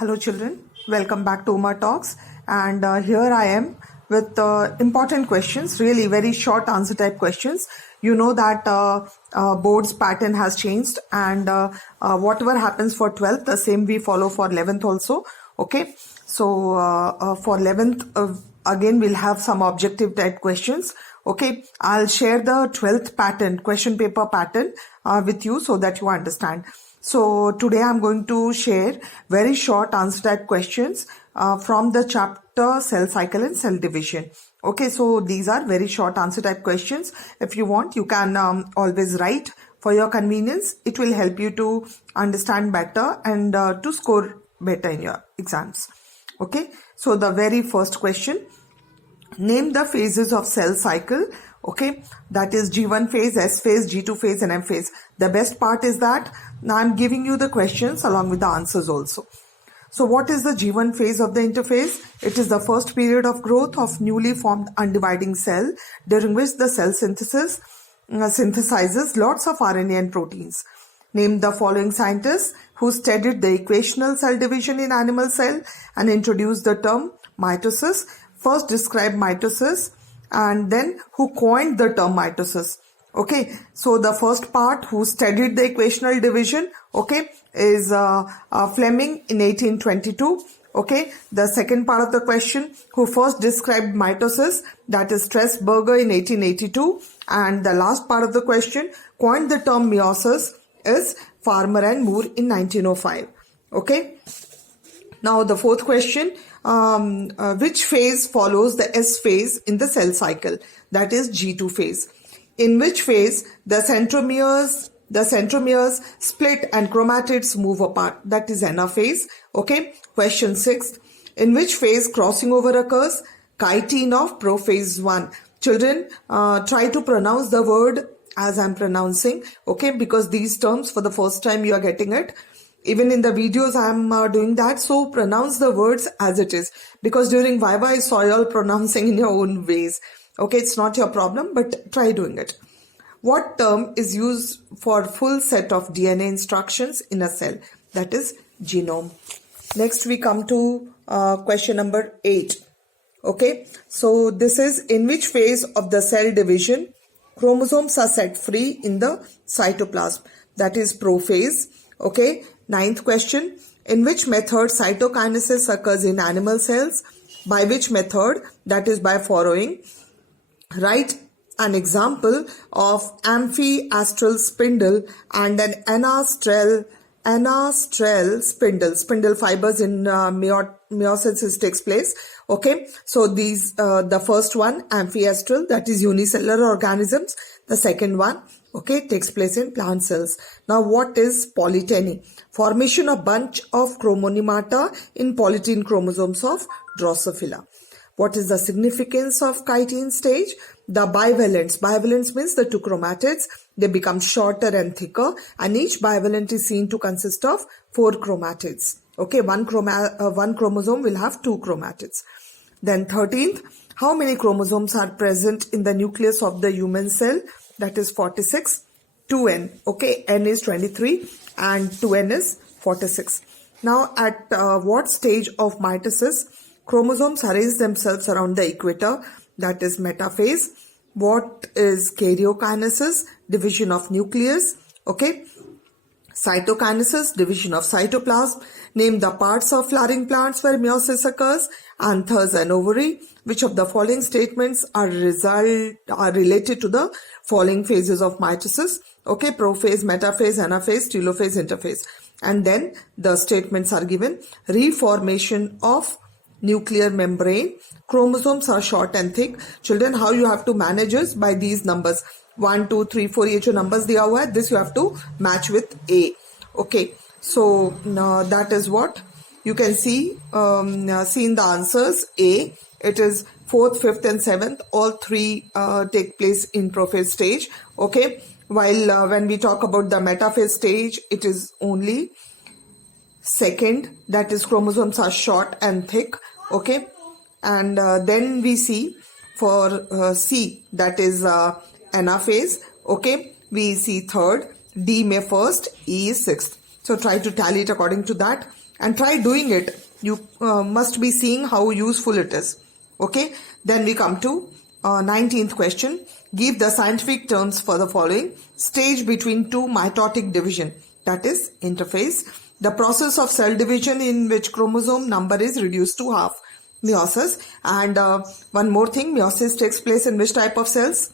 Hello children, welcome back to Uma Talks, and here I am with important questions, really very short answer type questions. You know that board's pattern has changed, and whatever happens for 12th, the same we follow for 11th also. Okay, so for 11th, again we'll have some objective type questions. Okay, I'll share the 12th pattern, question paper pattern with you so that you understand. So today I'm going to share very short answer type questions from the chapter cell cycle and cell division. Okay, so these are very short answer type questions. If you want, you can always write for your convenience. It will help you to understand better and to score better in your exams. Okay, so the very first question, name the phases of cell cycle. Okay, that is G1 phase, S phase, G2 phase and M phase. The best part is that now I'm giving you the questions along with the answers also. So what is the G1 phase of the interphase? It is the first period of growth of newly formed undividing cell during which the cell synthesizes lots of RNA and proteins. Name the following scientists who studied the equational cell division in animal cell and introduced the term mitosis. First describe mitosis and then who coined the term mitosis. Okay, so the first part who studied the equational division, okay, is Fleming in 1822. Okay, the second part of the question, who first described mitosis, that is Strasburger in 1882. And the last part of the question, coined the term meiosis, is Farmer and Moore in 1905. Okay, now the fourth question, which phase follows the S phase in the cell cycle, that is G2 phase. In which phase the centromeres split and chromatids move apart, that is anaphase. Okay, question 6, in which phase crossing over occurs? Chitin of prophase 1. Children, try to pronounce the word as I'm pronouncing, okay, because these terms for the first time you are getting it. Even in the videos I'm doing that, so pronounce the words as it is, because during Viva I saw you all pronouncing in your own ways. Okay, it's not your problem, but try doing it. What term is used for full set of DNA instructions in a cell? That is genome. Next we come to question number 8. Okay, so this is in which phase of the cell division chromosomes are set free in the cytoplasm? That is prophase. Okay, ninth question, in which method cytokinesis occurs in animal cells? By which method? That is by furrowing. Write an example of amphiastral spindle and an anastral spindle fibers in meiosis takes place. Okay, so these the first one, amphiastral, that is unicellular organisms. The second one, okay, takes place in plant cells. Now what is polyteny? Formation of bunch of chromonemata in polytene chromosomes of Drosophila. What is the significance of chitin stage? The bivalence. Bivalence means the two chromatids, they become shorter and thicker, and each bivalent is seen to consist of 4 chromatids. Okay, one chromosome will have 2 chromatids. Then 13th, how many chromosomes are present in the nucleus of the human cell? That is 46. 2n. Okay, n is 23 and 2n is 46. Now at what stage of mitosis chromosomes arrange themselves around the equator? That is metaphase. What is karyokinesis? Division of nucleus. Okay. Cytokinesis, division of cytoplasm. Name the parts of flowering plants where meiosis occurs. Anthers and ovary. Which of the following statements are related to the following phases of mitosis? Okay, prophase, metaphase, anaphase, telophase, interphase. And then the statements are given. Reformation of nuclear membrane. Chromosomes are short and thick. Children, how you have to manage is by these numbers. 1, 2, 3, 4 ये जो numbers दिया हुआ है, this you have to match with A. Okay, so that is what you can see in the answers. A, it is 4th, 5th and 7th, all 3 take place in prophase stage. Okay, while when we talk about the metaphase stage, it is only 2nd, that is chromosomes are short and thick. Okay, and then we see for C, that is anaphase. Okay, we see 3rd, D may 1st, E is 6th. So try to tally it according to that. and try doing it. You must be seeing how useful it is. Okay, then we come to 19th question. Give the scientific terms for the following. Stage between two mitotic division, that is interphase. The process of cell division in which chromosome number is reduced to half. Meiosis. And one more thing, meiosis takes place in which type of cells?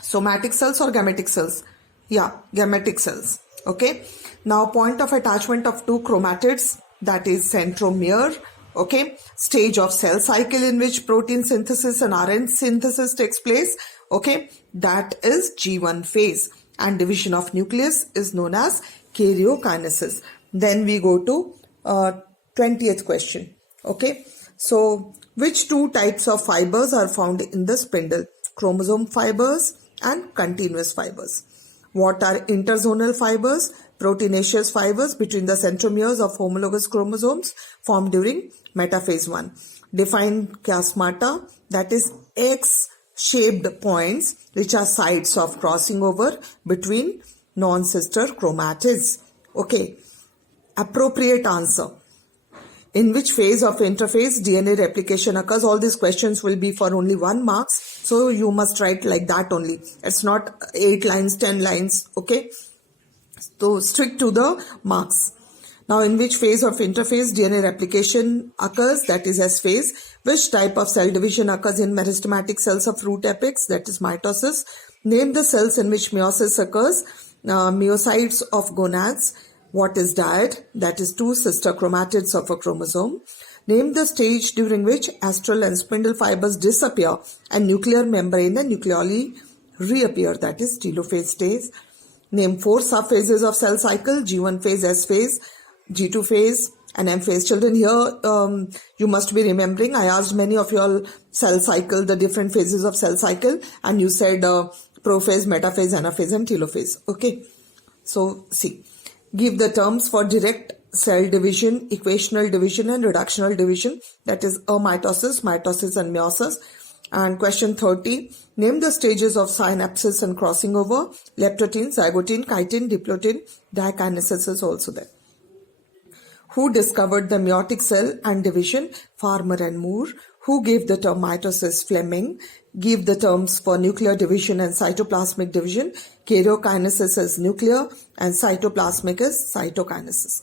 Somatic cells or gametic cells? Yeah, gametic cells. Okay. Now point of attachment of two chromatids, that is centromere. Okay. Stage of cell cycle in which protein synthesis and RNA synthesis takes place. Okay. That is G1 phase. And division of nucleus is known as karyokinesis. Then we go to 20th question. Okay. So, which two types of fibers are found in the spindle? Chromosome fibers and continuous fibers. What are interzonal fibers? Proteinaceous fibers between the centromeres of homologous chromosomes formed during metaphase 1. Define chiasmata, that is X-shaped points which are sites of crossing over between non-sister chromatids. Okay. Appropriate answer. In which phase of interphase DNA replication occurs? All these questions will be for only 1 mark. So you must write like that only. It's not 8 lines, 10 lines. Okay. So strict to the marks. Now in which phase of interphase DNA replication occurs? That is S phase. Which type of cell division occurs in meristematic cells of root apex? That is mitosis. Name the cells in which meiosis occurs. Meiocytes of gonads. What is dyad? That is two sister chromatids of a chromosome. Name the stage during which astral and spindle fibers disappear and nuclear membrane and nucleoli reappear. That is telophase stage. Name 4 subphases of cell cycle. G1 phase, S phase, G2 phase and M phase. Children, here you must be remembering, I asked many of you all cell cycle, the different phases of cell cycle, and you said prophase, metaphase, anaphase and telophase. Okay. So see. Give the terms for direct cell division, equational division and reductional division, that is amitosis, mitosis and meiosis. And question 30, name the stages of synapses and crossing over. Leptotin, zygotin, chitin, diplotin, dikinesis is also there. Who discovered the meiotic cell and division? Farmer and Moore. Who gave the term mitosis? Fleming. Give the terms for nuclear division and cytoplasmic division. Karyokinesis is nuclear and cytoplasmic is cytokinesis.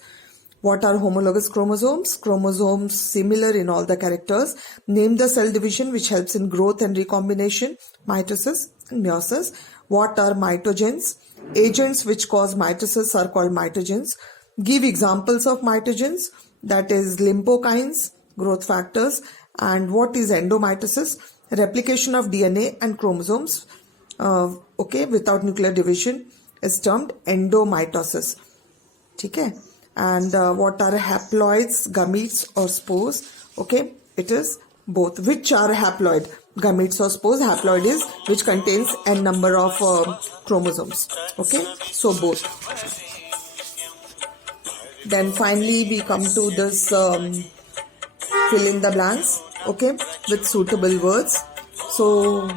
What are homologous chromosomes? Chromosomes similar in all the characters. Name the cell division which helps in growth and recombination. Mitosis and meiosis. What are mitogens? Agents which cause mitosis are called mitogens. Give examples of mitogens, that is lymphokines, growth factors. And what is endomitosis? Replication of DNA and chromosomes, okay, without nuclear division is termed endomitosis. Okay. And what are haploids, gametes or spores? Okay, it is both. Which are haploid? Gametes or spores? Haploid is which contains n number of chromosomes. Okay, so both. Then finally we come to this fill in the blanks, okay, with suitable words. So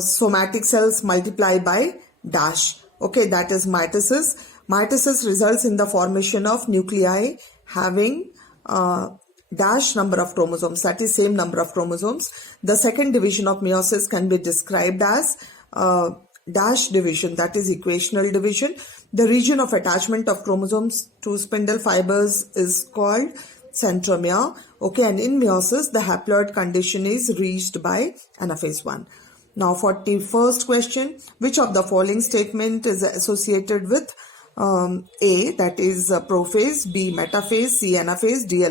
somatic cells multiply by dash. Okay, that is mitosis. Mitosis results in the formation of nuclei having dash number of chromosomes, that is same number of chromosomes. The second division of meiosis can be described as dash division, that is equational division. The region of attachment of chromosomes to spindle fibers is called centromere. Okay, and in meiosis, the haploid condition is reached by anaphase 1. Now, 41st question, which of the following statement is associated with A, that is prophase, B, metaphase, C, anaphase, D,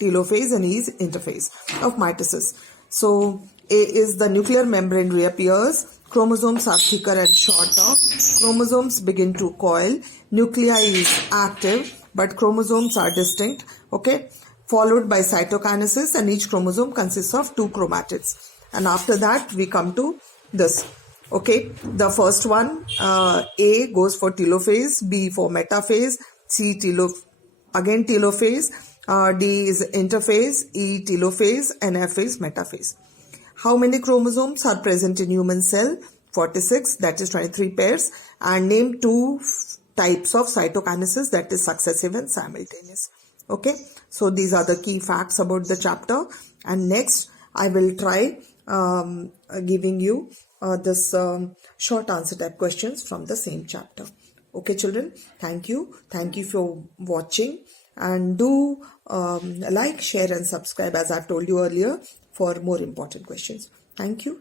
telophase, and E is interphase of mitosis. So, A is the nuclear membrane reappears, chromosomes are thicker and shorter, chromosomes begin to coil, nuclei is active, but chromosomes are distinct, okay, followed by cytokinesis, and each chromosome consists of 2 chromatids. And after that, we come to this. Okay, the first one, A goes for telophase, B for metaphase, C again telophase, D is interphase, E telophase, and F is metaphase. How many chromosomes are present in human cell? 46, that is 23 pairs, and name two types of cytokinesis, that is successive and simultaneous. Okay, so these are the key facts about the chapter. And next I will try giving you this short answer type questions from the same chapter. Okay children, thank you for watching, and do like, share and subscribe as I've told you earlier for more important questions. Thank you.